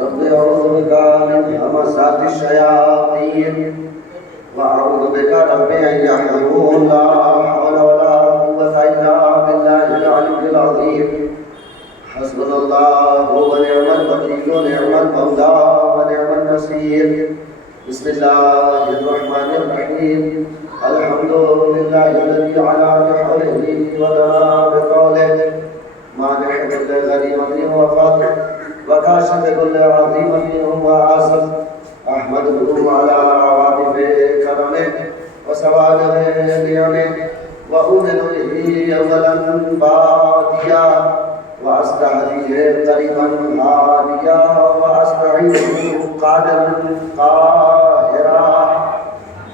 رب أعوذ بك من همزات الشياطين وأعوذ بك رب أن يحضرون. لا حول ولا قوة إلا بالله العلي العظيم. حسبنا الله ونعم الوكيل ونعم المولى ونعم النصير. بسم الله الرحمن الرحيم. الحمد لله الذي على بحره ودنا بقوله مانع كل غريمة وفاضل وكاشف كل عظيمة وعاصم. أحمده على عواطف كرمه وسوابغ نعمه وأؤمن به أولا باديا وأستهديه قريبا هاديا وأستعينه قادرا قاهرا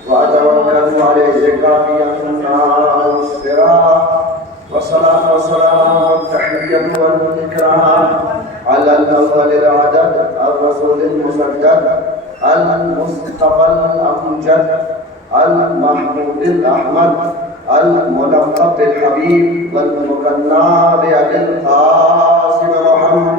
وأتوكل عليه كافيا ناصرا. والصلاة والسلام والتحية والإكرام على الأول العدد الرسول المسدد المصطفى الأمجد المحمود الأحمد الملقب بالحبيب والمكنى بأبي القاسم محمد.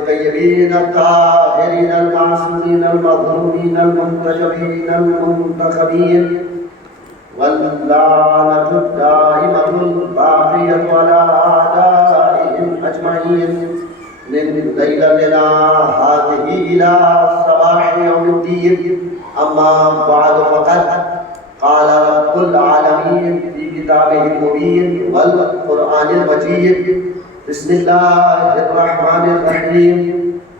الطيبين الطاهرين المعصومين المظلومين المنتجبين المنتخبين واللعنة الدائمة الباقية على أعدائهم أجمعين من ليلتنا هذه إلى صباح يوم الدين. أما بعد فقد قال رب العالمين في كتابه المبين والقرآن المجيد: بسم الله الرحمن الرحيم.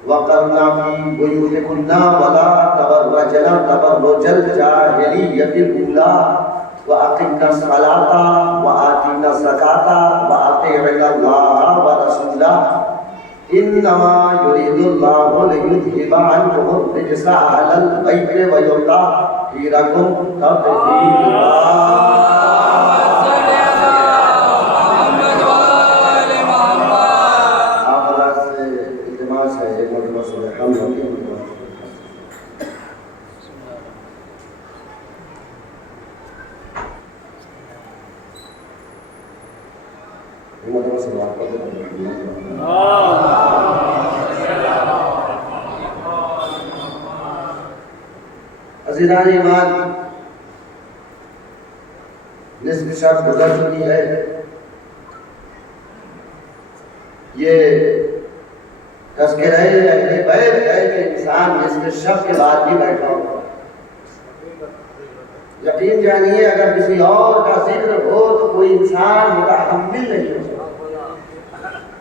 وقرنا في بيوتكن ولا تبرجن تبرج الجاهلية الأولى وأقمنا الصلاة وآتينا الزكاة وأطيعنا الله ورسوله إنما يريد الله ليذهب عنكم الرجس أهل البيت ويطهركم تطهيرا. عزیزان ایمان، نصف شب گزر چکی ہے. یہ تذکرہ اہل بیت ہے کہ انسان نصف شب کے بعد بھی بیٹھا ہوگا. یقین جانیے اگر کسی اور کا ذکر ہو تو کوئی انسان متحمل نہیں ہو سکتا.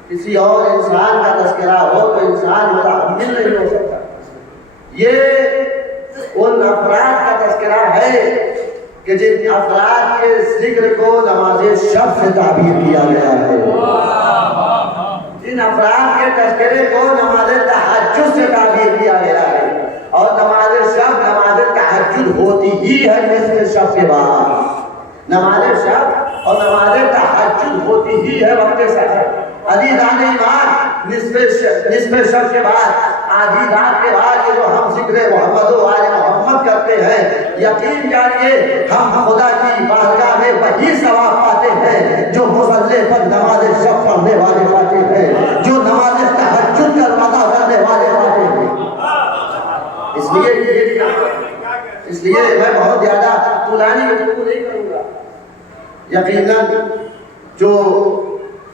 کسی اور انسان کا تذکرہ ہو تو انسان متحمل نہیں ہو سکتا. یہ ان افراد کا تذکرہ ہے کہ جن افراد کے ذکر کو نماز شب سے تعبیر کیا گیا ہے. جن افراد کے تذکرے کو نماز تہجد سے تعبیر کیا گیا ہے. اور نماز شب نماز تہجد ہوتی ہی ہے نصف شب کے بعد. نماز شب اور نماز تہجد ہوتی ہی ہے وقت سحر. عزیزان ایمان، نصف شب کے بعد آدھی رات کے بعد یہ جو ہم ذکر محمد و آل محمد کرتے ہیں، یقین جانیے ہم خدا کی بارگاہ میں وہی ثواب پاتے ہیں جو مصلی پر نماز شب پڑھنے والے پاتے ہیں، جو نماز تہجد کا ادا کرنے والے پاتے ہیں. اس لیے میں بہت زیادہ طولانی گفتگو نہیں کروں گا. یقیناً جو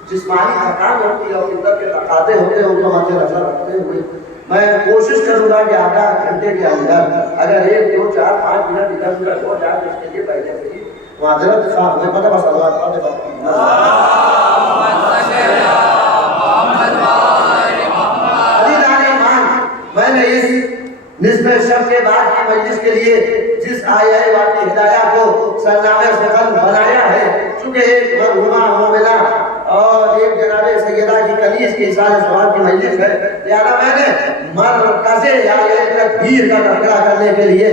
جسمانی تھکان ہوتی ہے اور فطرت کے تقاضے ہوتے ہیں ان کو مد نظر رکھتے ہوئے میں کوشش کروں گا کہ آدھا گھنٹے کے اندر اگر 1 2 4 5 منٹ ادھر ادھر ہو جائے تو اس کے لیے پہلے سے ہی معذرت خواہ ہوئے. پتہ بس اللہ میں نے اس نصف شب کے بعد کی مجلس کے لیے جس آیہ واقعی ہدایہ کو سرنامہ سخن بنایا ہے، چونکہ ایک مرحومہ مومنہ اور ایک جناب سیدہ کی کنیز کی اظہار ثواب کی مجلس ہے، لہذا میں نے مرکز آیہ تکبیر کا تذکرہ کرنے کے لیے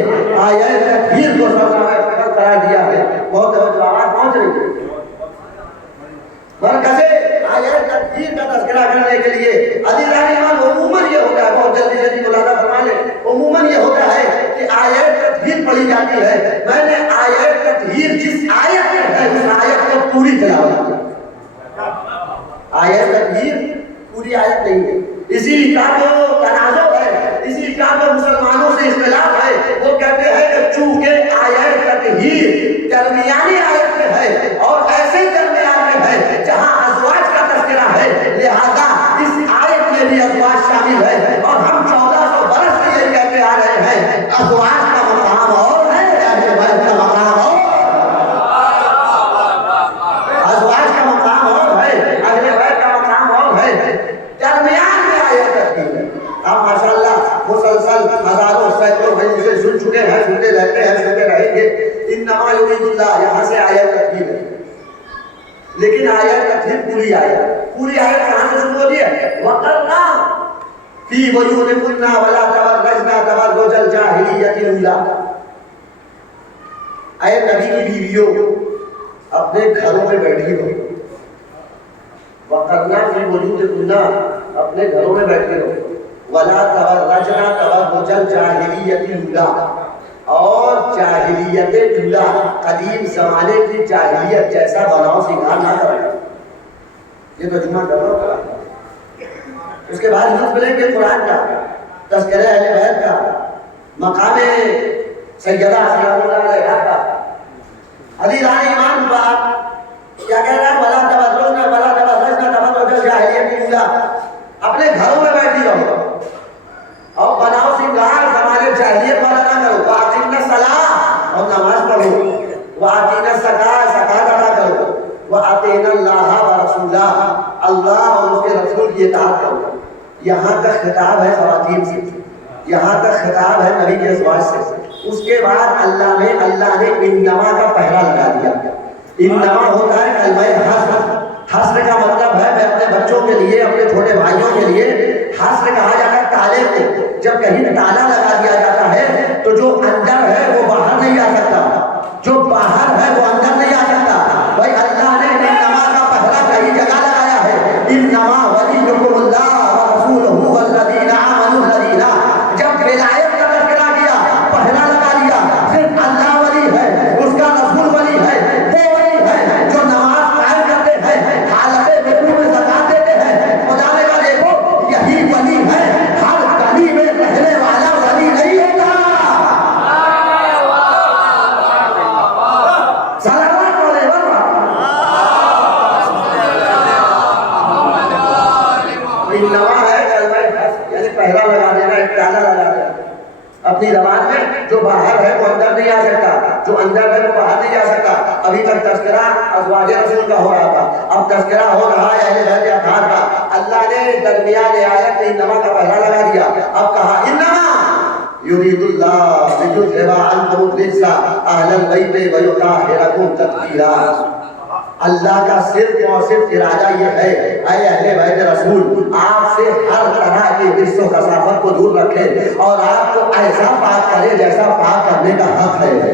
آیہ تکبیر کو سرنامہ سخن قرار دیا ہے. بہت توجہ آواز پہنچ رہی ہے. مرکز آیہ تکبیر کا تذکرہ کرنے کے لیے عزیزان ایمان عموماً یہ ہوتا ہے، بہت جلدی جلدی ملاحظہ فرما لیں، عموماً یہ ہوتا ہے کہ آیت تطہیر پڑھی جاتی ہے. میں نے آیت تطہیر جس آیت میں ہے اس آیت کو پوری تلاوت کی. آیت تکبیر پوری آیت نہیں ہے. اسی کا جو تنازع ہے, اسی کا جو مسلمانوں سے اختلاف ہے, وہ کہتے ہیں کہ چونکہ آیت تکبیر درمیانی آیت میں ہے اور ایسے درمیان میں ہے جہاں ازواج کا تذکرہ ہے, لہذا اس آیت میں بھی ازواج شامل ہے. اور ہم 1400 برس سے یہ کہتے آ رہے ہیں ازواج کا مقام اور ہے, اہل بیت کا مقام اور, ازواج کا مقام اور ہے, اہل بیت کا مقام اور ہے. درمیان میں آیت تکبیر ہے. آپ ماشاءاللہ مسلسل ہزاروں سینکڑوں مہینے سے سن چکے ہیں, سنتے رہتے ہیں, سنتے رہیں گے. انما یرید اللہ, یہاں سے آیت تکبیر ہے. لیکن آیت تکبیر پوری آیت, پوری آیت کہاں سے شروع ہوتی ہے؟ وَقَرْنَا فِي بُيُوتِكُنَّ وَلَا تَبَرَّجْنَا تَبَرُّجَ الْجَاهِلِيَّةِ الْأُولَىٰ. اے نبی کی بیویوں اپنے گھروں میں بیٹھی ہو. وَقَرْنَا فِي بُيُوتِكُنَّ, اپنے گھروں میں بیٹھے ہو. وَلَا تَبَرَّجْنَا تَبَرُّجَ الْجَاهِلِيَّةِ الْأُولَىٰ, اور جاہلیت اولیٰ, قدیم زمانے کی جاہلیت جیسا بناؤ سنگھار نہ کریں. یہ ترجمہ کر رہا ہوں. اس کے بعد لطف لیں گے قرآن کا, تذکرہ اہل بیت کا, مقام سیدہ سلام اللہ علیہا کا. علی رانی ایمان بات کیا کہہ رہا ہے؟ وَلَا تَبَرَّجْنَا تَبَرُّجَ الْجَاهِلِيَّةِ الْأُولَىٰ. اپنے گھروں میں بیٹھی رہو اور بناؤ سنگھار زمانے جاہلیت والا نہ کرو. وَأَقِمْنَا الصَّلَاةَ, اور نماز پڑھو. وَآتِينَا الزَّكَاةَ, زکات ادا کرو. وَأَطِيعْنَا اللَّهَ وَرَسُولَهُ, اللہ اور اس کے رسول کی اطاعت کرو. یہاں تک خطاب ہے خواتین سے, یہاں تک خطاب ہے نبی کے ازواج سے. اس کے بعد اللہ نے انما کا پہرا لگا دیا. انما ہوتا ہے کلمہ حسر. حسر کا مطلب ہے میں اپنے بچوں کے لیے, اپنے چھوٹے بھائیوں کے لیے, حسر کہا جاتا ہے تالے کو. جب کہیں تالا لگا دیا جاتا ہے تو جو اندر ہے وہ باہر نہیں آ سکتا, جو باہر ہے وہ اندر نہیں آ سکتا. بھائی اللہ نے انما کا پہرا کئی جگہ لگایا ہے. انما ولیکم اللہ ورسولہ والذین آمنوا الذین, جب ولایت کا تذکرہ کیا پہرا لگا دیا. صرف اللہ ولی ہے, اس کا رسول ولی ہے, وہ ولی ہے جو نماز قائم کرتے ہیں, حالت رکوع میں زکات دیتے ہیں. خدا نے کہا دیکھو یہی ولی ہے, ہر گلی میں رہنے والا ولی نہیں ہوتا. صلوات علیہ انما ہے کلمہ, یعنی پہرا لگا دینا, ایک تالا لگا دینا اپنی زبان میں. جو باہر ہے وہ اندر نہیں آ سکتا, جو اندر ہے وہ باہر نہیں جا سکتا. ابھی تک تذکرہ ازواج رسول کا ہو رہا تھا, اب تذکرہ ہو رہا ہے اہل بیت اطہار کا. اللہ نے درمیان آیت میں انما کا پہرا لگا دیا. اب کہا انما یرید اللہ لیذھب عنکم الرجس اہل البیت ویطہرکم تطہیرا. اللہ کا صرف اور صرف ارادہ یہ ہے اے اہل بیت رسول, آپ سے ہر طرح کی رجس و کثافت کو دور رکھے اور آپ کو ایسا پاک کرے جیسا پاک کرنے کا حق ہے.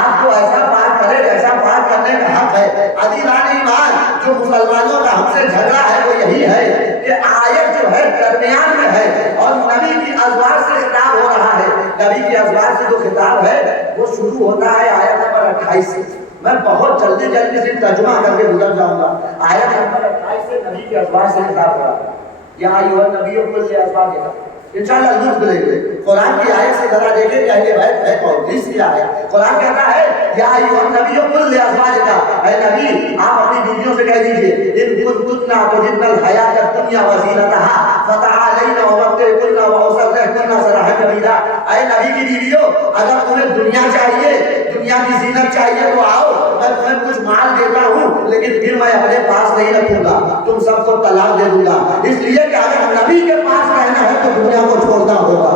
آپ کو ایسا پاک کرے جیسا پاک کرنے کا حق ہے. عزیزان ایمان, جو مسلمانوں کا ہم سے جھگڑا ہے وہ یہی ہے کہ آیت جو ہے درمیان میں ہے اور نبی کی ازواج سے خطاب ہو رہا ہے. نبی کی ازواج سے جو خطاب ہے وہ شروع ہوتا ہے آیت نمبر 28 سے. میں بہت جلدی سے ترجمہ کر کے گزر جاؤں گا. آیت نمبر 28 سے نبی کے ازواج سے خطاب ہو رہا ہے. یا ایھا النبی قل لازواجک, انشاءاللہ لطف لیں گے. قرآن کی آیت سے ذرا دیکھیں کہ اہل بیت ہے کون, کس کی آیت. قرآن کہتا ہے یا ایھا النبی قل لازواجک, اے نبی آپ اپنی بیویوں سے کہہ دیجئے ان کنتن تردن الحیاۃ الدنیا وزینتہا فتعالین امتعکن واسرحکن سراحا جمیلا. اے نبی کی بیویوں, اگر تمہیں دنیا چاہیے, دنیا کی زینت چاہیے تو آؤ, میں تمہیں کچھ مال دیتا ہوں لیکن پھر میں اپنے پاس نہیں رکھوں گا, تم سب کو طلاق دے دوں گا. اس لیے کہ اگر نبی کے پاس رہنا ہے تو دنیا کو چھوڑنا ہوگا.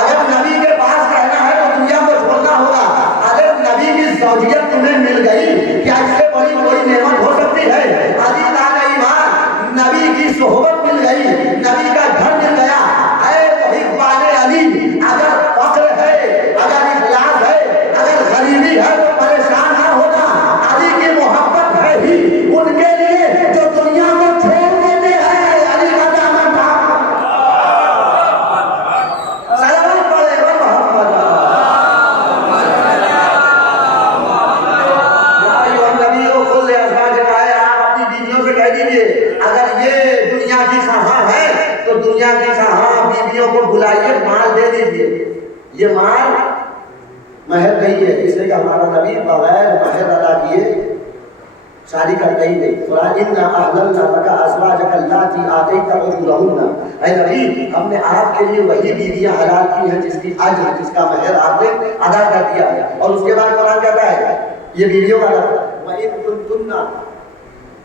اگر نبی کے پاس رہنا ہے تو دنیا کو چھوڑنا ہوگا. اگر نبی کی زوجیت تمہیں مل گئی, کیا اس سے بڑی کوئی نعمت ہو سکتی ہے؟ عزیزان ایمان, نبی کی صحبت مل گئی, نبی کا گھر مل گیا. اے محبان علی, اگر فقر ہے, اگر افلاس ہے, اگر غریبی ہے تو پریشان نہ ہونا. علی کی محبت ہے ہی ان کے لیے جو دنیا کو چھوڑ دیتے ہیں. علی کا دامن تھام. صلوات علیہ محمد. مہر نہیں ہے، اس لیے کہ ہمارا نبی بغیر مہر ادا کیے شادی کرتا ہی نہیں۔ قرآن اِنَّا أَحْلَلْنَا لَكَ أَزْوَاجَكَ اللَّاتِي آتَيْتَ أُجُورَهُنَّ، اے نبی ہم نے آپ کے لیے وہی بیویاں حلال کی ہیں جس کی اجر، جس کا مہر آپ نے ادا کر دیا ہے۔ اور اس کے بعد قرآن کہتا ہے یہ بیویوں کا لفظ وَإِن كُنتُنَّ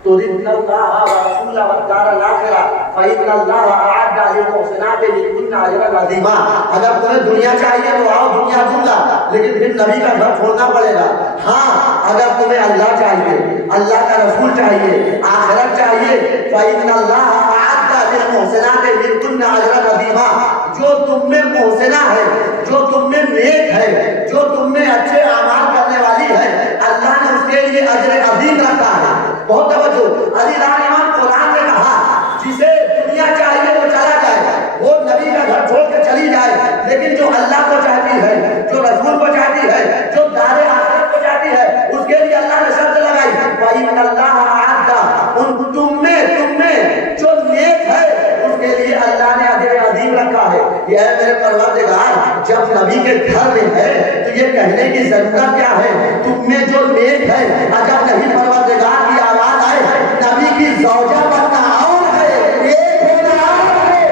تُرِدْنَ اللَّهَ وَرَسُولَهُ وَالدَّارَ الْآخِرَةَ فَإِنَّ اللَّهَ أَعَدَّ لِلْمُحْسِنَاتِ مِنكُنَّ أَجْرًا عَظِيمًا، اگر تمہیں دنیا چاہیے تو آؤ دنیا دوں گا، لیکن پھر نبی کا گھر چھوڑنا پڑے گا۔ ہاں اگر تمہیں اللہ چاہیے، اللہ کا رسول چاہیے، آخرت چاہیے، فَإِنَّ اللَّهَ أَعَدَّ لِلْمُحْسِنَاتِ مِنكُنَّ أَجْرًا عَظِيمًا، جو تم میں محسنہ ہے، جو تم میں نیک ہے، جو تم میں اچھے اعمال کرنے والی ہے، اللہ نے اس کے لیے اجر عظیم رکھا ہے۔ بہت توجہ، عزیزان ایمان، قرآن نے کہا جسے دنیا چاہیے وہ چلا جائے، وہ نبی کا گھر چھوڑ کے چلی جائے، لیکن جو اللہ کو چاہتی ہے، جو رسول کو چاہتی ہے، جو دار آخرت کو چاہتی ہے، اس کے لیے اللہ نے شرط لگائی وَإِنَّ اللَّهَ أَعَدَّ، ان تم میں جو نیک ہے اس کے لیے اللہ نے اجر عظیم رکھا ہے۔ یہ ہے میرے پروردگار، جب نبی کے گھر میں ہے تو یہ کہنے کی ضرورت کیا ہے تم میں جو نیک ہے؟ عجب نہیں، پروردگار کی آواز آئے نبی کی زوجہ بننا اور ہے، نیک ہونا اور ہے،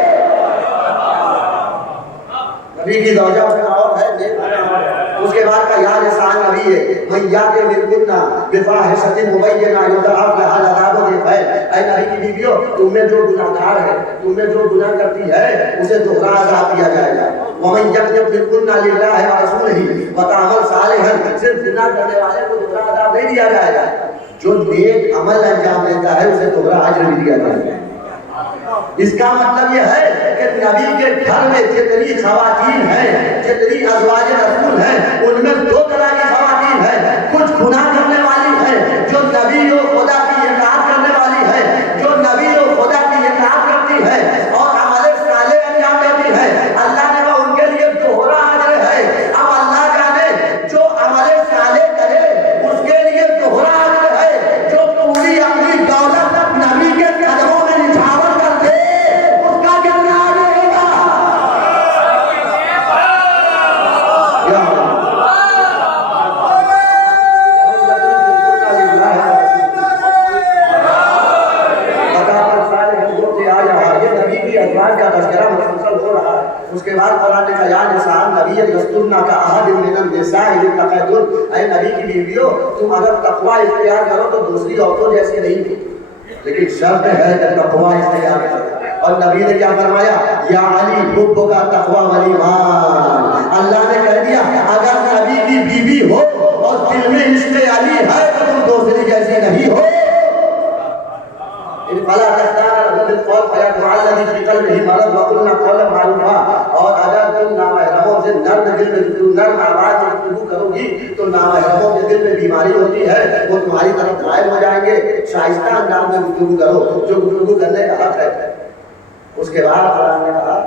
نبی کی زوجہ بننا اور ہے، نیک ہونا اور ہے۔ اس کے بعد کا یا نساء نبی ہے من یات منکن بفاحشۃ مبینہ یضاعف لها العذاب ضعفین، اے نبی کی بیویوں تم میں جو گناہگار ہے، تم میں جو گناہ کرتی ہے اسے دوہرا عذاب دیا جائے گا۔ ومن یکذب منکن للہ ورسولہ وتعمل صالحا، صرف گناہ کرنے والے کو دوہرا عذاب نہیں دیا جائے گا، جو نیک عمل انجام دیتا ہے اسے دوہرا اجر بھی دیا جائے گا۔ اس کا مطلب یہ ہے کہ نبی کے گھر میں جتنی خواتین ہیں، جتنی ازواج رسول ہیں، ان میں دو طرح کی خواتین ہیں، کچھ گناہ کرنے والی ہیں جو نبی و خدا کی اطاعت کرنے والی ہے، جو نبی و خدا کی اطاعت کرتی ہے اور عمل صالح انجام دیتی ہے، اللہ نے وہ ان کے لیے دوہرا اجر ہے۔ اب اللہ جانے جو عمل صالح کرے اس کے لیے دوہرا اجر ہے، جو پوری اپنی دولت نبی کے قدموں میں نچھاور کر دے اس کا کتنا اجر ہوگا؟ کا تذکرہ مسلسل ہو رہا ہے۔ اس کے بعد قرآن نے کہا یا نساء نبی لستن کاحد من النساء ان اتقیتن، اے نبی کی بیویوں تم اگر تقوی اختیار کرو تو دوسری عورتوں جیسی نہیں تھی، لیکن شرط ہے کہ تقوی اختیار کرو۔ اور نبی نے کیا فرمایا یا علی حب کا تقوی والایمان، اللہ نے کہہ دیا اگر نبی کی بیوی ہو اور دل میں عشق علی ہے تو تم دوسری جیسی نہیں ہو۔ فلا تختار بالقول فيطمع الذي في قلبه مرض وقلنا قولا معروفا، اور اگر تم نامحرموں سے نرم دل میں نرم آواز میں گفتگو کرو گی تو نامحرموں کے دل میں بیماری ہوتی ہے، وہ تمہاری طرف غائب ہو جائیں گے، شائستہ انداز میں گفتگو کرو جو گفتگو کرنے کا حق ہے۔ اس کے بعد قرآن نے کہا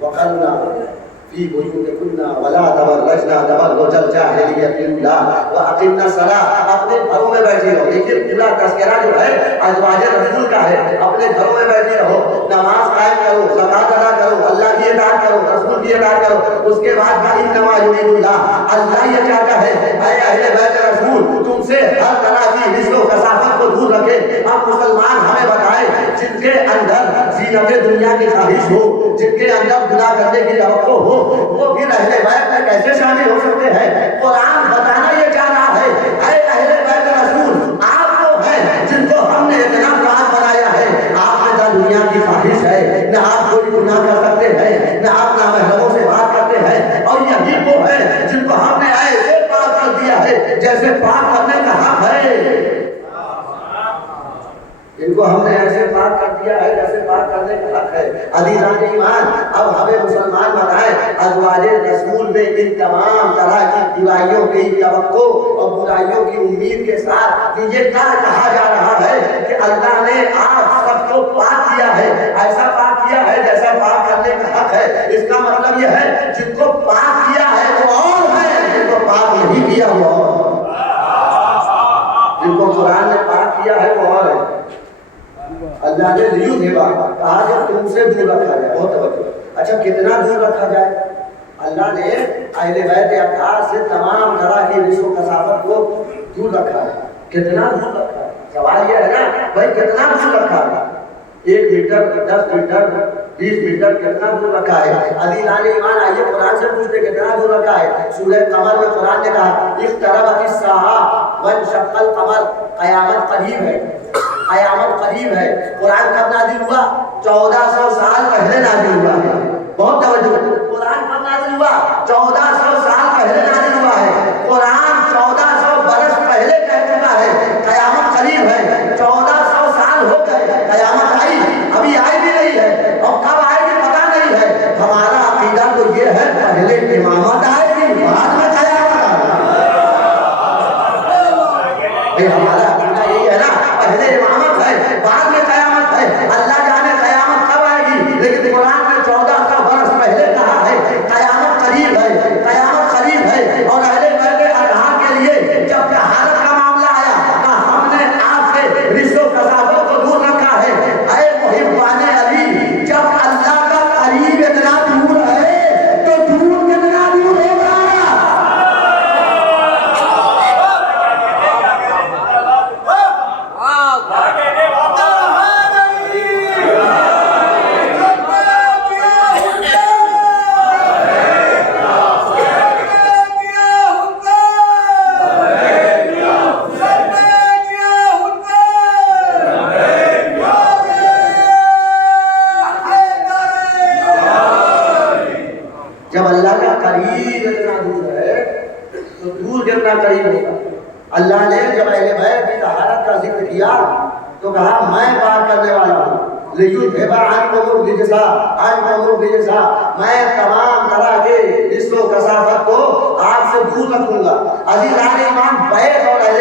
وقلنا فی بیوتکن ولا تبرجن تبرج الجاہلیۃ الاولى واقمنا الصلاۃ، اپنے گھروں میں بیٹھی رہو۔ لیکن پورا تذکرہ جو ہے ازواج رسول کا ہے، اپنے گھروں میں بیٹھی رہو، نماز قائم کرو، زکات ادا کرو، اللہ کی اطاعت کرو، رسول کی اطاعت کرو۔ اس کے بعد انما یرید اللہ، اللہ یہ چاہتا ہے اے اہل بیت رسول تم سے ہر طرح کی رزق و کثافت کو دور رکھے۔ اب مسلمان ہمیں بتائے جن کے اندر زینت دنیا کی خواہش ہو، جن کے اندر گناہ کرنے کی توقع ہو، وہ پھر اہل بیت میں کیسے شامل ہو سکتے ہیں؟ قرآن بتانا یہ چاہ رہا ہے اے اہل بیت رسول آپ وہ ہیں جن کو ہم نے اتنا پاک بنایا ہے، آپ میں نہ دنیا کی خواہش ہے، نہ آپ کوئی گناہ کر سکتے ہیں، نہ آپ نامحرموں سے بات کرتے ہیں، اور یہی وہ ہے جن کو ہم نے ایسے پاک کر دیا ہے جیسے پاک کرنے کا حق ہے، ان کو ہم نے ایسے پاک کر دیا ہے جیسے پاک کرنے کا حق ہے۔ عزیزان ایمان، اب ہمیں مسلمان بنائیں ازواج رسول میں ان تمام طرح کی برائیوں کی توقع اور برائیوں کی امید کے ساتھ یہ کیا کہا جا رہا ہے کہ اللہ نے آپ سب کو پاک کیا ہے، ایسا پاک کیا ہے جیسا پاک کرنے کا حق ہے۔ اس کا مطلب یہ ہے جن کو پاک کیا ہے وہ اور ہے، جن کو پاک نہیں کیا وہ اور، جن کو قرآن نے پاک کیا ہے وہ اور ہے۔ اللہ نے لیو دھیبا کہا جب تم سے دور رکھا جائے، بہت توجہ، اچھا کتنا دور رکھا جائے؟ اللہ نے اہل بیت اطہار سے تمام طرح کی رزق و کثافت کو دور رکھا ہے. کتنا دور رکھا ہے؟ سوال یہ ہے نا بھائی کتنا دور رکھا ہے؟ 1 میٹر 10 میٹر 20 میٹر کتنا دور رکھا ہے؟ عزیزان ایمان آئیے قرآن سے پوچھتے کتنا دور رکھا ہے؟ سورہ قمر میں قرآن نے کہا اقتربت الساعہ وانشق القمر، قیامت قریب ہے، قیامت قریب ہے. قرآن کب نازل ہوا؟ 1400 سال پہلے نازل ہوا ہے. بہت توجہ، قرآن کب نازل ہوا؟ 1400 سال پہلے نازل ہوا ہے. قرآن 1400 برس پہلے کہہ چکا ہے قیامت قریب ہے. 1400 سال ہو گئے، قیامت آئی ابھی آئی بھی نہیں ہے، اور کب آئے گی پتہ نہیں ہے. ہمارا عقیدہ تو یہ ہے پہلے امامت آئے گی بعد میں قیامت آئے گی. ہمارا عقیدہ یہی ہے نا پہلے امامت ہے بعد میں قیامت ہے. اللہ جانے قیامت کب آئے گی، لیکن قرآن میں 1400 برس پہلے کہا ہے قیامت قریب ہے، قیامت قریب ہے. اور اہل بیت اطہار کے لیے جب طہارت کا معاملہ آیا کہا ہم نے آپ سے رزق و کثافت کو دور رکھا ہے. اے محبان علی، جب اللہ کا قریب اتنا دور ہے تو دور کتنا دور ہوگا؟ جب اللہ کا قریب اتنا دور ہے تو دور کتنا قریب ہوگا؟ اللہ نے جب اہل بیت کی طہارت کا ذکر کیا تو کہا میں بات کرنے والا ہوں لیذھب عنکم الرجس، میں تمام طرح کے رزق و کثافت کو آپ سے دور رکھوں گا. عزیزان ایمان، بیت اور اہل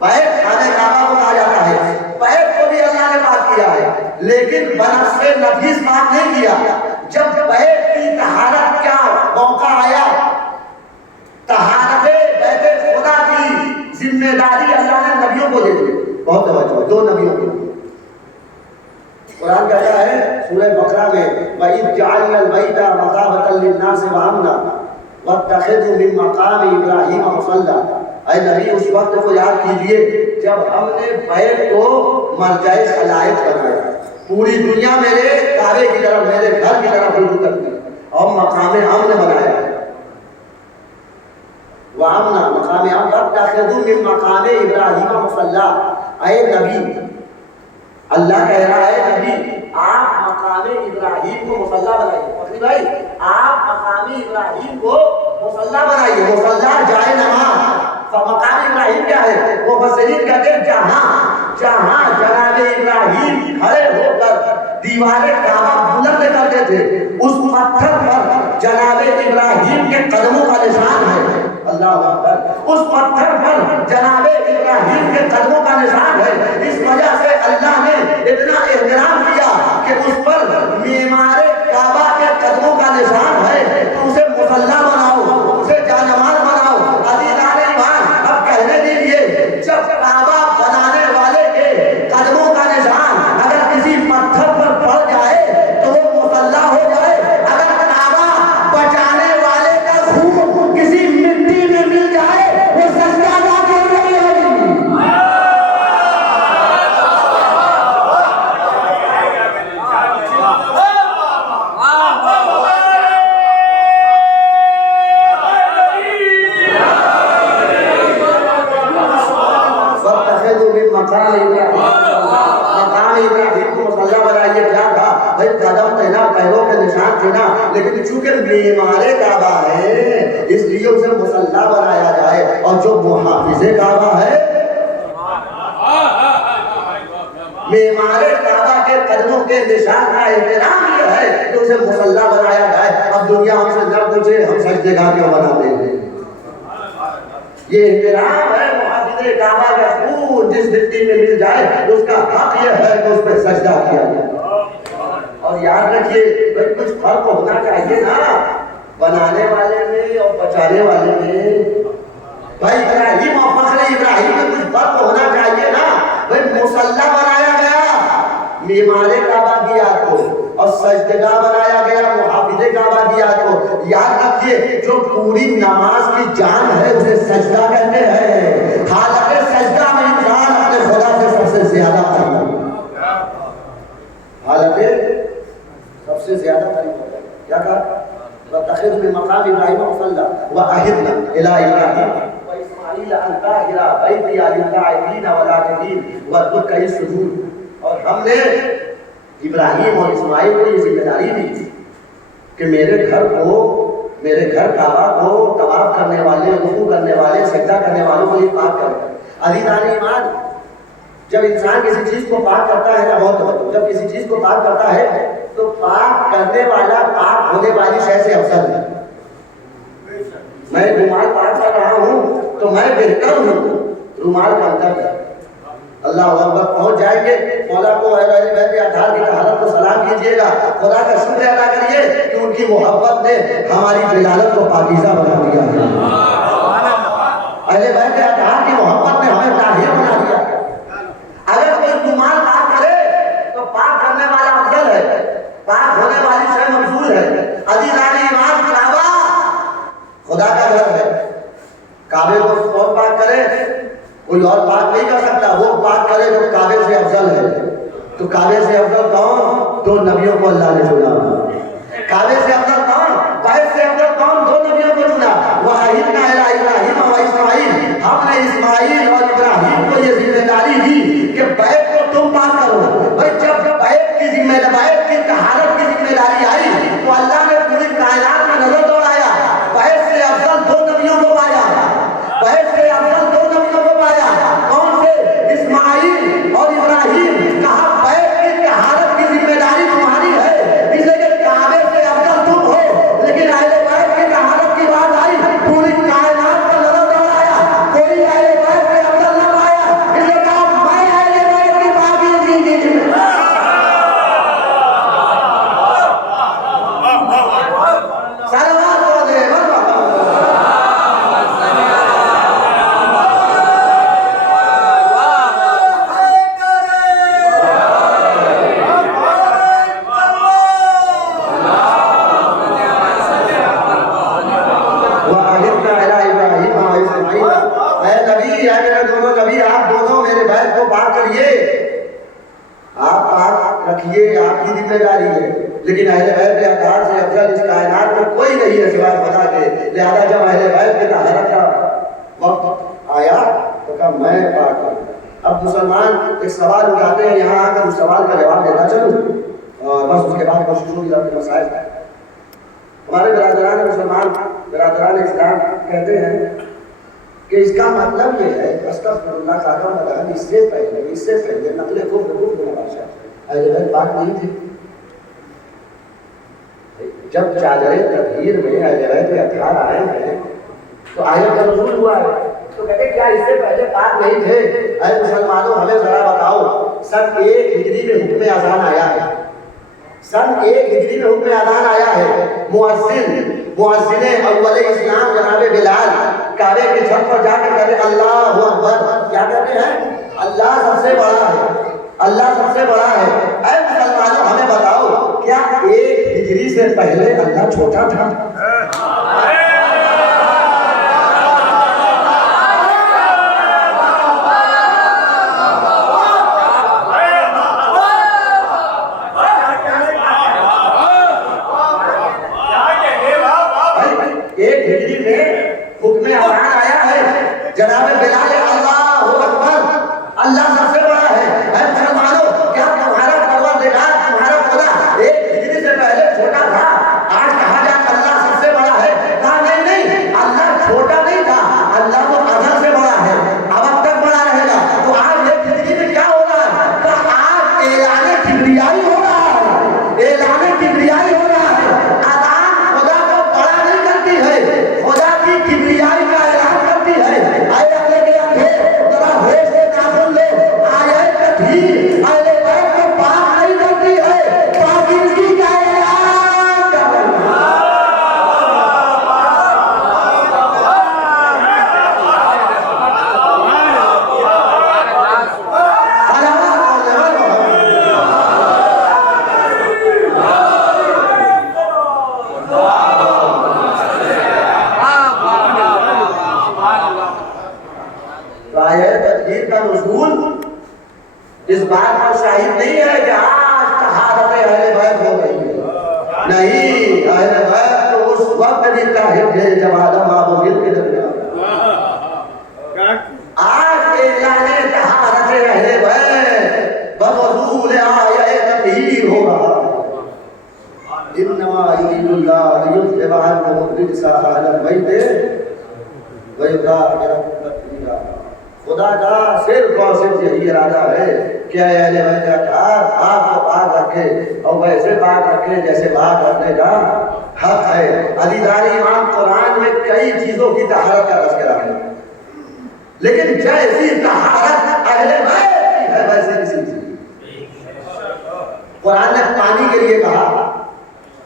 بیت خانہ کعبہ کو کہا جاتا ہے. بیت کو بھی اللہ نے بات کیا ہے لیکن بنفس نفیس بات نہیں کیا. جب بیت کی طہارت کا موقع آیا، طہارت بیت خدا کی ذمہ داری اللہ نے نبیوں کو دے دی. بہت توجہ، 2 نبیوں کو. قرآن کہتا ہے سورہ بقرہ میں وَإِذْ جَعَلْنَا الْبَيْتَ مَثَابَةً لِلنَّاسِ وَأَمْنًا وَاتَّخِذُوا مِن مَّقَامِ إِبْرَاهِيمَ مُصَلًّى. اے نبی اس وقت کو یاد کیجئے جب ہم نے بیت کو مرجع خلائق بنایا. پوری دنیا میرے کعبے کی طرف، میرے گھر کی طرف رجوع کرتی اور مقام امن بنایا. وَأَمْنًا مقام امن، وَاتَّخِذُوا مِن مَّقَامِ إِبْرَاهِيمَ مُصَلًّى. اے نبی، اللہ کہہ رہا ہے نبی آپ مقام ابراہیم کو مصلی بنائیے. فخری بھائی، آپ مقام ابراہیم کو مصلی بنائیے. مصلی جائے نماز. مقام ابراہیم کیا ہے؟ وہ مفسرین کہتے ہیں جہاں جناب ابراہیم کھڑے ہو کر دیوار کعبہ بلند کرتے تھے اس پتھر پر جناب ابراہیم کے قدموں کا نشان ہے. اللہ اکبر. اس پتھر پر جناب ابراہیم کے قدموں کا نشان ہے. اس وجہ سے اللہ نے اتنا احترام کیا کہ اس پر معمار کعبہ کے قدموں کا نشان ہے تو اسے مصلی بناؤ، اسے جانماز بناؤ. عزیزان ایمان، اب کہنے دیجیے جب کعبہ بنانے والے کے قدموں کا نشان اگر کسی پتھر پر پڑ جائے تو وہ مصلی ہو جائے. اگر کعبہ بچانے والے کا خون کسی مٹی میں مل جائے وہ سجدہ نہ کر رہی ہوگی. مقام ابراہیم کو مصلی بنائیے. کیا تھا بھائی؟ قدم تھے نا، پیروں کے نشان تھے نا، لیکن چونکہ معمار کعبہ ہے اس لیے اسے مصلی بنایا جائے. اور جو محافظ کعبہ ہے، معمار کعبہ کے قدموں کے نشان کا احترام یہ ہے کہ اسے مصلی بنایا جائے. اب دنیا ہم سے نہ پوچھے ہم سجدے گاہ کیوں بناتے ہیں. یہ احترام ہے محافظ کعبہ کا. خون جس مٹی میں مل جائے اس کا حق یہ ہے کہ اس پہ سجدہ کیا جائے. اور یاد رکھیے بھائی کچھ فرق ہونا چاہیے نا بنانے والے میں اور بچانے والے میں. بھائی ابراہیم اور فخر ابراہیم میں کچھ فرق ہونا چاہیے نا. بھائی مصلی بنایا گیا معمار کعبہ کی یاد کو اور سجدگاہ بنایا گیا محافظ کعبہ کی یاد کو. یاد پوری نماز کی جان ہے اسے سجدہ کہتے ہیں، حالانکہ سجدہ میں انسان اپنے خدا سے سب سے زیادہ قریب ہوتا ہے، حالانکہ سب سے زیادہ قریب ہوتا ہے. کیا کہا؟ وَاتَّخِذْ مِن مَقَامِ إِبْرَاهِيمَ مُصَلًّى وَأَهِدْنَا إِلَىٰ إِبْرَاهِيمَ وَإِسْمَاعِيلَ أَن طَاهِرَ بَيْتِيَ لِلطَّائِفِينَ وَالْعَاكِفِينَ وَالرُّكَّعِ السُّجُودِ. اور ہم نے ابراہیم اور اسماعیل کو یہ ذمہ داری دی کہ میرے گھر کعبہ کو طواف کرنے والے، رکوع کرنے والے، سجدہ کرنے والوں کو یہ پاک کرے. عزیزان ایمان، جب انسان کسی چیز کو پاک کرتا ہے نا، بہت جب کسی چیز کو پاک کرتا ہے تو پاک کرنے والا پاک ہونے والی شے سے افضل ہے. میں رومال پاک کر رہا ہوں تو میں بہتر ہوں رومال کا اندر ہے. اللہ اکبر. پہنچ جائیں گے مولا کو اہل بیت اطہار کی طہارت کو سلام کیجیے گا. خدا کا شکر ادا کریے کہ ان کی محبت نے ہماری جلالت کو پاکیزہ بنا دیا ہے. اہل بیت اطہار کی محبت نے ہمیں طاہر بنا دیا. اگر کوئی رومال پاک کرے تو پاک کرنے والا افضل ہے، پاک ہونے والی شے مفضول ہے. عزیزان ایمان، کعبہ خدا کا گھر ہے. کعبے کو کون پاک کرے؟ کوئی اور پاک نہیں کر سکتا. وہ پاک کرے جو کعبے سے افضل ہے. تو کعبے سے افضل کون؟ دو نبیوں کو اللہ نے چنا. کعبے سے افضل کون؟ بیت سے افضل کون؟ دو نبیوں کو چنا. وَأَهِدْنَا إِلَىٰ إِبْرَاهِيمَ وَإِسْمَاعِيلَ. ہم نے اسماعیل اور ابراہیم کو یہ ذمہ داری دی کہ بیت کو تم پاک کرو. بھائی جب بیت کی ذمہ داری، بیت کی طہارت کی ذمہ داری آئی تو اللہ نے پوری کائنات میں نظر دوڑایا. بیت سے افضل دو نبیوں کو پایا. بیت سے افضل دو نبیوں کو پایا. کون سے؟ اسماعیل اور ابراہیم. کہا بیت کی طہارت کی ذمہ داری تمہاری ہے، اس لیے کہ کعبے سے افضل تم ہو. لیکن اہل بیت کی طہارت کی بات آئی، پوری کائنات پر نظر دوڑایا، کوئی اہل بیت سے افضل نہ پایا. اس لیے کہا میں اہل بیت کی پاکیزگی کی ذمہ داری. سلوات ہو دے لیکن اہل بیت اطہار سے افضل اس کائنات میں کوئی نہیں ہے سوائے خدا کے. لہذا جب اہل بیت کی طہارت کا وقت آیا تو کہا میں پاک ہوں. اب مسلمان ایک سوال اٹھاتے ہیں، یہاں آ کر اس سوال کا جواب دینا چلوں اور بس اس کے بعد کوشش ہوگی اپنے مسائل. ہمارے برادران مسلمان، برادران اسلام کہتے ہیں کہ اس کا مطلب یہ ہے استغفر اللہ تعالیٰ، اس سے پہلے نقل کفر بادشاہ اہل بیت پاک نہیں تھے. جب چادر تطہیر میں اہل بیت اطہار آئے ہیں تو آیت کا نزول ہوا ہے، تو کہتے ہیں کیا اس سے پہلے پاک نہیں تھے؟ اے مسلمانوں ہمیں ذرا بتاؤ. سن 1 ہجری میں حکم اذان آیا ہے. سن 1 ہجری میں حکم اذان آیا ہے. مؤذن اول اسلام جناب بلال کعبے کے چھت پر جا کے کہتے ہیں اللہ اکبر. کیا کہتے ہیں؟ اللہ سب سے بڑا ہے، اللہ سب سے بڑا ہے. اے مسلمانوں ہمیں بتاؤ کیا 1 ہجری سے پہلے اللہ چھوٹا تھا؟ جناب بلال اللہ اکبر، اللہ سب سے بڑا ہے. اے مسلمانوں کیا تمہارا پروردگار، تمہارا خدا 1 ہجری سے پہلے چھوٹا تھا؟ آج کہا جاتا اللہ سب سے بڑا ہے. کہا نہیں، اللہ چھوٹا نہیں تھا، اللہ تو ازل سے بڑا ہے، اب تک بڑا رہے گا. تو آج 1 ہجری میں کیا ہو رہا ہے؟ تو آج اعلان کبریائی ہو رہا ہے، اعلان کبریائی ہو رہا ہے. اذان خدا کو بڑا نہیں کرتی ہے، خدا کی کبریائی کا اعلان کرتی ہے. ذرا ہوش سے نہ سن لو اس بات پر شاہد نہیں ہے کہ آج طہارت اہل بیت ہو رہی ہے، نہیں، اہل بیت تو اس وقت بھی طاہر تھے جب آدم آب و گل کے درمیان۔ آج اعلان طہارت اہل بیت بنزول آیہ تطہیر ہو رہا ہے۔ انما یرید اللہ لیذھب عنکم الرجس اہل البیت ویطہرکم تطہیرا۔ خدا کا صرف اور صرف یہی ارادہ ہے کہ اہل بیت اطہار آپ کو پاک رکھے اور ویسے پاک رکھے جیسے پاک رکھنے کا حق ہے۔ عزیزان ایمان، قرآن میں کئی چیزوں کی طہارت کا تذکرہ ہے، لیکن جیسی طہارت اہل بیت کی ہے ویسے کسی چیز۔ قرآن نے پانی کے لیے کہا،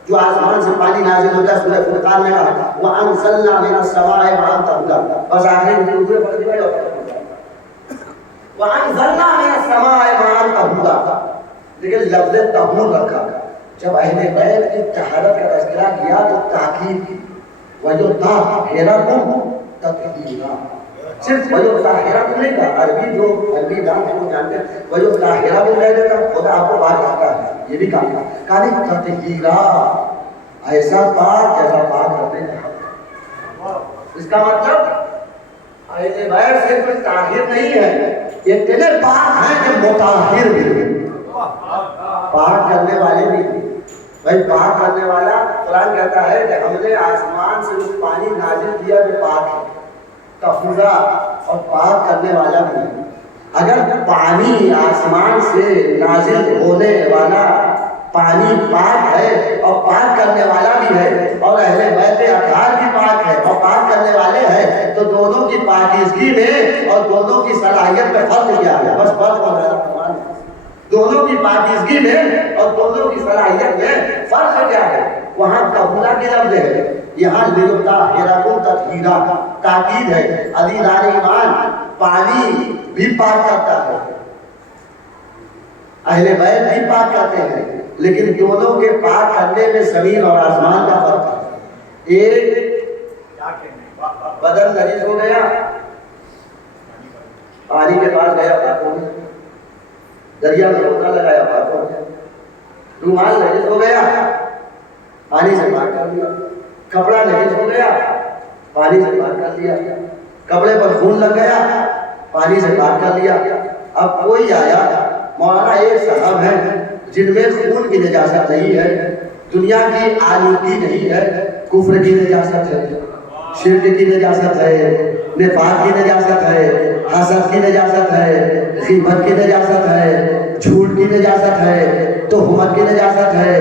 جو آسمان سے پانی نازل ہوتا ہے، سورہ فرقان میں کہا وَأَنزَلْنَا مِنَ السَّمَاءِ مَاءً طَهُورًا، بس آخری میں دوسرے پڑھ دیا جاتا ہے وَأَنزَلْنَا مِنَ السَّمَاءِ مَاءً طَهُورًا، لیکن لفظ طہور رکھا۔ جب اہل بیت کی طہارت کا تذکرہ کیا تو تاکید کی، وَيُطَهِّرَكُمْ تَطْهِيرًا، صرف وَيُطَهِّرَكُمْ نہیں کہا۔ عربی دان کو جانتے ہیں، وَيُطَهِّرَكُمْ کہہ دیتا خدا آپ کو پاک رکھتا ہے، یہ بھی کہا کہا تطہیرا، ایسا پاک جیسا پاک رکھنے کا حق۔ اس کا مطلب اہل بیت صرف طاہر نہیں ہے، اتنے پاک ہیں کہ مطہر بھی ہیں، پاک کرنے والے بھی ہیں۔ بھائی پاک کرنے والا، قرآن کہتا ہے کہ ہم نے آسمان سے جو پانی نازل کیا جو پاک ہے، طہورا، اور پاک کرنے والا بھی ہے۔ اگر پانی آسمان سے نازل ہونے والا پانی پاک ہے اور پاک کرنے والا بھی ہے، اور اہل بیت اطہار بھی پاک ہے اور پاک کرنے والے ہیں، تو دونوں کی پاکیزگی میں اور دونوں کی صلاحیت میں فرق کیا ہے؟ بس فرق ہو رہا ہے، دونوں کی پاکیزگی میں اور دونوں کی صلاحیت میں فرق کیا ہے؟ وہاں طہورا کی لفظ ہے، یہاں لیطہرکم تطہیرا، تاکید ہے۔ عزیزان ایمان، پانی بھی پاک کرتا ہے، اہل بیت بھی پاک کرتے ہیں، لیکن دونوں کے پاک کرنے میں زمین اور آسمان کا فرق ہے۔ ایک بدن نجس ہو گیا، پانی کے پاس گیا پاک ہو گیا، دریا میں روکا لگایا پاک ہو گیا، رومال نجس ہو گیا، پانی سے پاک کر دیا، کپڑا نجس ہو گیا، پانی سے پاک کر دیا، کپڑے پر خون لگ گیا، پانی سے پاک کر لیا۔ اب کوئی آیا، مولانا ایک صاحب ہیں جن میں خون کی نجاست نہیں ہے، دنیا کی آلودگی نہیں ہے، کفر کی نجاست ہے، شرک کی نجاست ہے، نفاق کی نجاست ہے، حسد کی نجاست ہے، غیبت کی نجاست ہے، جھوٹ کی نجاست ہے، تہمت کی نجاست ہے،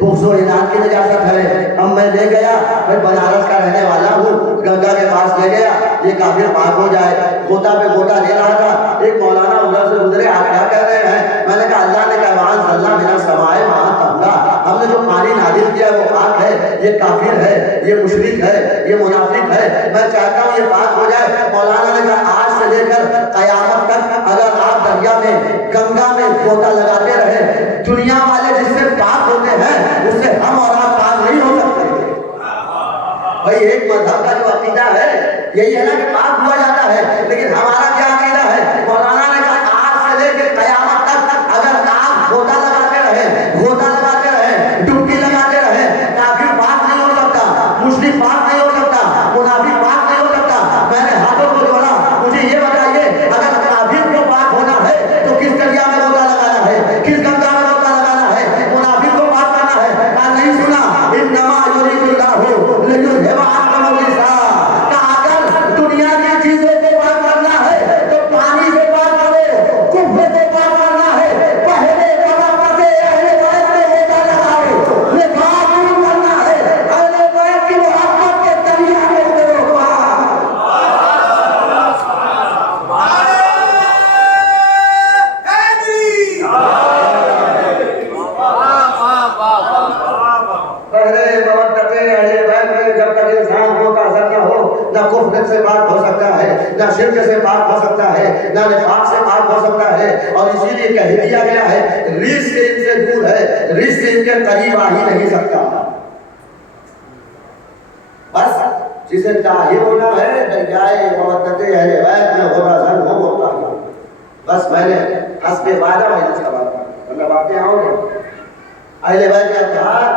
بغض و عناد کی نجاست ہے۔ اب میں لے گیا، میں بنارس کا رہنے والا ہوں، گنگا کے پاس لے گیا، یہ کافر پاک ہو جائے، غوطہ پہ غوطہ لے رہا تھا، ایک مولانا ادھر سے گزرے، آپ کیا کہہ رہے ہیں؟ میں نے کہا اللہ نے کہا وَأَنزَلْنَا مِنَ السَّمَاءِ مَاءً طَهُورًا، ہم نے جو پانی نازل کیا وہ پاک ہے، یہ کافر ہے، یہ مشرک ہے، یہ منافق ہے، میں چاہتا ہوں یہ پاک ہو جائے۔ مولانا نے کہا آج سے لے کر قیامت تک اگر آپ دریا میں گنگا میں غوطہ لگاتے رہے، دنیا والے جس سے پاک ہوتے ہیں اس سے ہم اور آپ پاک نہیں ہو سکتے۔ بھائی ایک مذہب کا جو عقیدہ ہے یہی ہے نا کہ پاک ہوا جاتا ہے، لیکن ہمارا کیا عقیدہ ہے؟ مولانا نے کہا آج سے لے کے قیامت تک اگر آپ غوطہ لگاتے رہے، غوطہ لگاتے رہے، ڈبکی لگاتے رہے، کافر پاک نہیں ہو سکتا، مشرک پاک نہیں ہو سکتا، منافق پاک نہیں ہو سکتا۔ میں نے ہاتھوں کو جوڑا، مجھے یہ بتائیے اگر کافر کو پاک ہونا ہے تو کس دریا میں غوطہ لگانا ہے، کس گنگا میں غوطہ لگانا ہے؟ منافق کو پاک کرنا ہے۔ کہا نہیں سنا، انما یرید اللہ لیذھب عنکم الرجس، کہ اگر دنیا کی چیزوں کو پاک کرنا ہے تو پانی سے پاک کرو، کفر سے پاک کرنا ہے پہلے طبقہ سے اہل بیت میں غوطہ لگاؤ، نفاق دور کرنا ہے اہل بیت کی محبت کے دریا میں اترو۔ جب تک انسان کو تازہ نہ ہو، نہ کفر سے پاک ہو سکتا ہے، نہ شرک سے پاک ہو سکتا ہے، نہ نفاق سے پاک ہو سکتا ہے۔ اور اسی لیے کہہ دیا گیا ہے رزق ان سے دور ہے، رزق ان کے قریب آ ہی نہیں سکتا۔ بس جسے طاہر ہونا ہے دریائے مودت اہل بیت میں ہوتا زن ہو ہوتا ہے۔ بس میں نے حسب کے بعد مجلس کا بات مطلب آپ کے آؤ گے اہل بیت کا اتحاد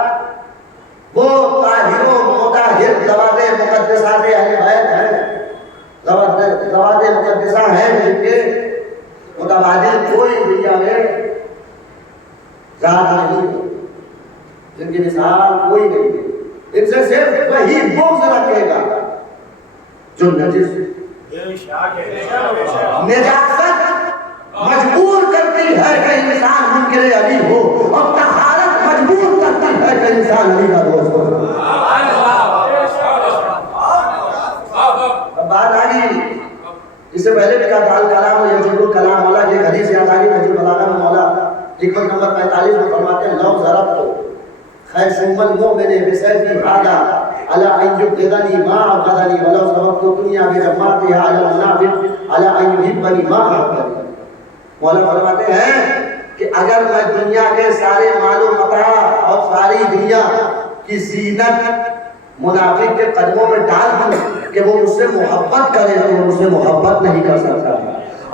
وہ طاہر و مطہر زوات مقدسات اہل بیت ہیں، زوات مقدسہ ہیں جن کے متبادل کوئی دنیا میں ذات نہیں ہے، جن کی مثال کوئی نہیں ہے، ان سے صرف وہی بغض رکھے گا جو نجس نجاست مجبور کرتی ہے کہ انسان منکر علی ہو اور طہارت مجبور کرتی ہے کہ انسان علی کا دوست ہو۔ اب بات آگئی، اس سے پہلے بھی کہا تھا الکلام یجب الکلام والا، یہ حدیث یاد آگئی نجم البلاغہ میں مولا حکمت نمبر 45 میں فرماتے ہیں لو ضربت خیشم المؤمن بسیفی هذا على ان يبغضني ما ابغضني ولو ضربت الدنيا بجماعتها على المنافق على ان يحبني ما احبني۔ مولا فرماتے ہیں کہ اگر میں دنیا کے سارے مال و متاع اور ساری دنیا کی زینت منافق کے قدموں میں ڈال دوں کہ وہ مجھ سے محبت کرے تو وہ مجھ سے محبت نہیں کر سکتا،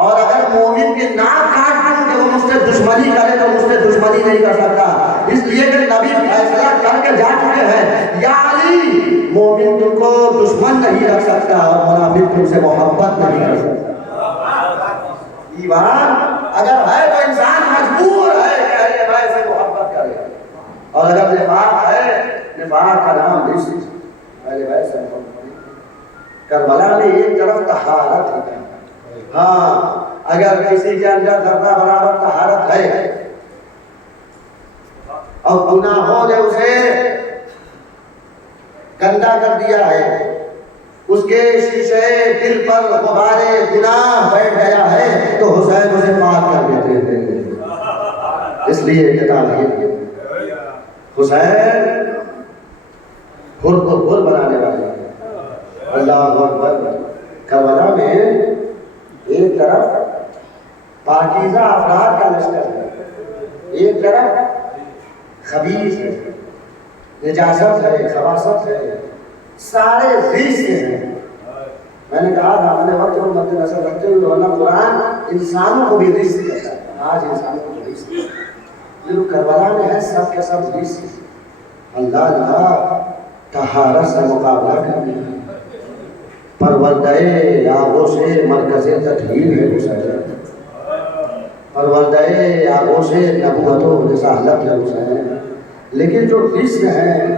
اور اگر مومن کے ناک کاٹ دوں کہ وہ مجھ سے دشمنی کرے تو مجھ سے دشمنی نہیں کر سکتا، اس لیے کہ نبی فیصلہ کر کے جا چکے ہیں یا علی مومن تم کو دشمن نہیں رکھ سکتا اور منافق تم سے محبت نہیں کر سکتا۔ ایمان اگر ہے تو انسان مجبور ہے کہ اہل بیت سے محبت کرے، اور اگر نفاق ہے، نفاق کا نام رشت، اہل بیت سے محبت کرے۔ کربلا میں ایک طرف طہارت ہے، ہاں اگر کسی کے اندر ذرہ برابر طہارت ہے اور گناہوں نے اسے گندا کر دیا ہے، اس کے شیشے دل پر غبار گناہ بیٹھ گیا ہے تو حسین اسے پاک کر دیتے تھے۔ اس لیے کتاب یہ حسین خود کو خود بنانے والے اللہ اکبر۔ کربلا میں ایک طرف پاکیزہ افراد کا لشکر ہے، ایک طرف خبیث ہے، نجاست ہے، خباثت ہے، سارے ریس ہیں۔ میں نے کہا تھا اپنے وقت کو مد نظر رکھتے ہوئے ورنہ قرآن انسانوں کو بھی ریس کہتا ہے، آج انسانوں کو ریس جو کربلا میں ہے سب کے سب ریس۔ اللہ اللہ طہارت سے مقابلہ کرنے پروردہ آغوش مرکز تطہیر ہے حسین، پروردہ آغوش نبوت و رسالت ہے حسین، لیکن جو رسم ہیں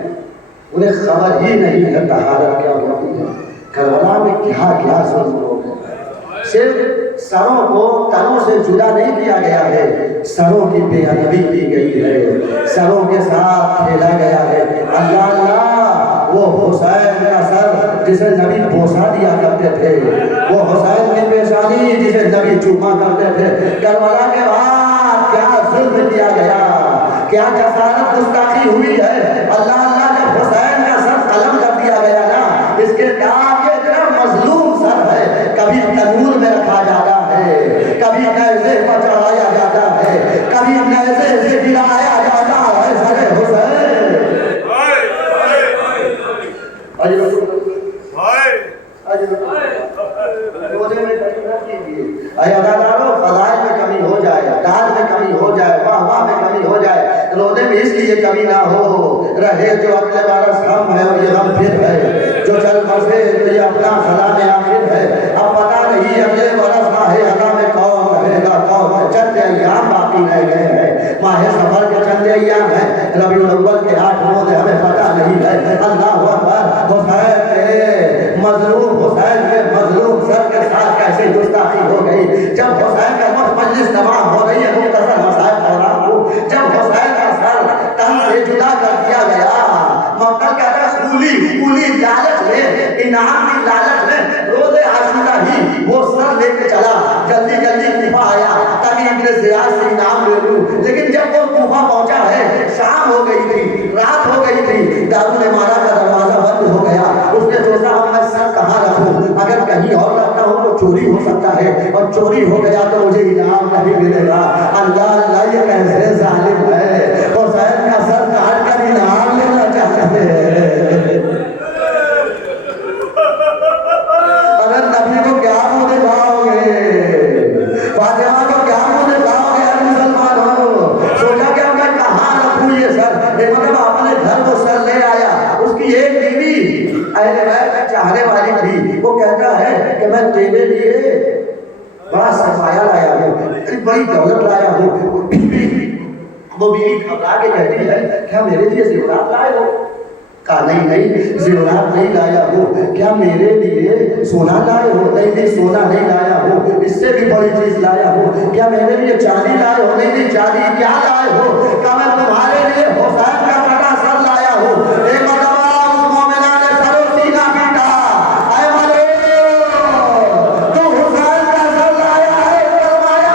انہیں خبر ہی نہیں ہے طہارت کیا ہوتی ہے۔ کربلا میں کیا کیا ظلم ہو گئے، صرف سروں کو تنوں سے جدا نہیں کیا گیا ہے، سروں کی بے ادبی کی گئی ہے، سروں کے ساتھ کھیلا گیا ہے۔ اللہ اللہ وہ حسین کا سر جسے نبی بوسا دیا کرتے تھے، وہ حسین کی پیشانی جسے نبی چوما کرتے تھے، کربلا کے بعد کیا ظلم کیا گیا، کیا جسارت گستاخی ہوئی ہے۔ اللہ اللہ جب حسین کا سر قلم کر دیا گیا نا، اس کے بعد یہ اتنا مظلوم سر ہے، کبھی تنور میں رکھا جاتا ہے، کبھی نیزے پر چڑھایا جاتا ہے، کبھی نیزے سے گرایا جاتا ہے سر حسین۔ اے ادادارو فضائل میں کمی ہو جائے، داد میں کمی ہو جائے، واہ واہ میں کمی ہو جائے، رونے میں اس لیے کمی نہ ہو رہے جو اگلے بارس غم ہے اور یہ غم پھر ہے، جو چل بسے تو یہ اپنا خدا میں آخر ہے، اب پتہ نہیں اگلے برس ماہ ہدا میں کون رہے گا کون، چند ایام باقی رہ گئے ہیں، ماہ سفر کے چند ایام ہیں، ربیع الاول کے 8 روز ہمیں پتہ نہیں ہے۔ اللہ اکبر، حسین کے مظلوم، حسین کے مظلوم سر کے ساتھ کیسے گستاخی ہو گئی۔ جب حسین کا وقت مجلس تمام ہو رہی ہے، مختصر مسائل پڑھ رہا ہوں، جب حسین کا سر تن سے جدا کر دیا گیا، مقتل کہتا ہے پولی لالچ میں، انعام کی لالچ میں روز عاشورہ ہی وہ سر لے کے چلا، جلدی جلدی کوفہ آیا تاکہ ابن زیاد سے انعام لے لوں، لیکن جب وہ کوفہ پہنچا ہے شام ہو گئی تھی، رات ہو گئی تھی، دارالامارہ کا دروازہ بند ہو گیا، اس نے سوچا میں سر کہاں رکھوں، اگر کہیں اور رکھتا ہوں تو چوری ہو سکتا ہے، اور چوری ہو گیا تو مجھے انعام نہیں ملے گا۔ اللہ اللہ یہ کیسے ظالم ہے، حسین کا سر کاٹ کر انعام لینا چاہتے ہیں۔ اگر نبی کو کیا منہ دکھاؤ گے، فاطمہ کو کیا منہ دکھاؤ گے، کہ میں تیرے لیے بڑا سرمایہ لایا ہوں، بڑی دولت لایا ہوں۔ وہ بیوی گھبرا کے کہتی ہے کیا میرے لیے زیورات لائے ہو؟ کہا نہیں نہیں زیورات نہیں لایا ہوں، کیا میرے لیے سونا لائے ہو؟ نہیں نہیں سونا نہیں لایا ہوں، اس سے بھی بڑی چیز لایا ہوں۔ کیا میرے لیے چاندی لائے ہو؟ نہیں نہیں چاندی کیا لائے ہو؟ کہا میں تمہارے لیے حسین کا کٹا سر لایا ہوں۔ ایک مرتبہ اس مومنہ نے سر و سینہ پیٹا، اے ملعون تو حسین کا سر لایا ہے فرمایا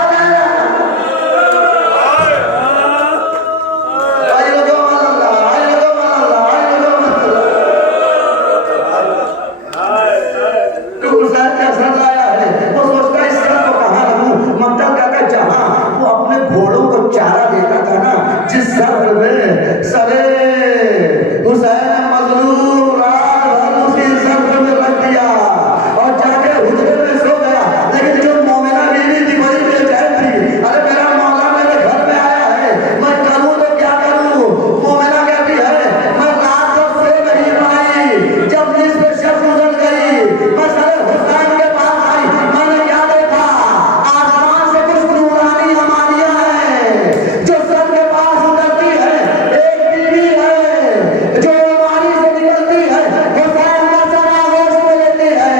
میں چارہ دیتا تھا نا، جس سر میں سرے حسین مظلوم رات بھر اسی سر میں رکھ دیا اور جا کے حجرے میں سو گیا۔ لیکن جو مومنہ بیوی تھی بڑی بے چین تھی، ارے میرا مولا میرے گھر میں آیا ہے، میں کروں تو کیا کروں؟ مومنہ کہتی ہے میں رات کو سو نہیں پائی، جب نصف شب گزر گئی میں سر حسین کے پاس آئی، میں نے کیا دیکھا؟ آسمان سے کچھ نورانی ہماریاں ہیں جو سر کے پاس اترتی ہے، ایک بیوی ہے جو ہماری سے نکلتی ہے، حسین کا سر آغوش میں لیتی ہے،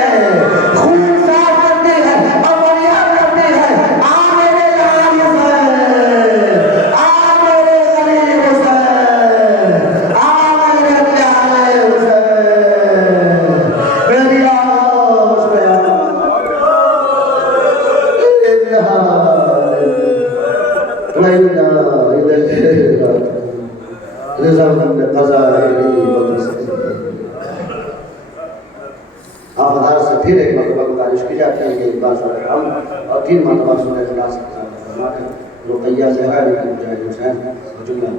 خون صاف کرتی ہے اور فریاد کرتی ہے آ میرے لال حسین، آ میرے غریب حسین، آ میرے پیارے حسین، میری آغوش میں آ آپ ہزار سے پھر ایک مرتبہ گزارش کی جاتی ہے کہ ایک بار سورہ حمد اور 3 مرتبہ سورہ اخلاص فرما کر رقیہ زہرا لکھ مجاہد حسین جملہ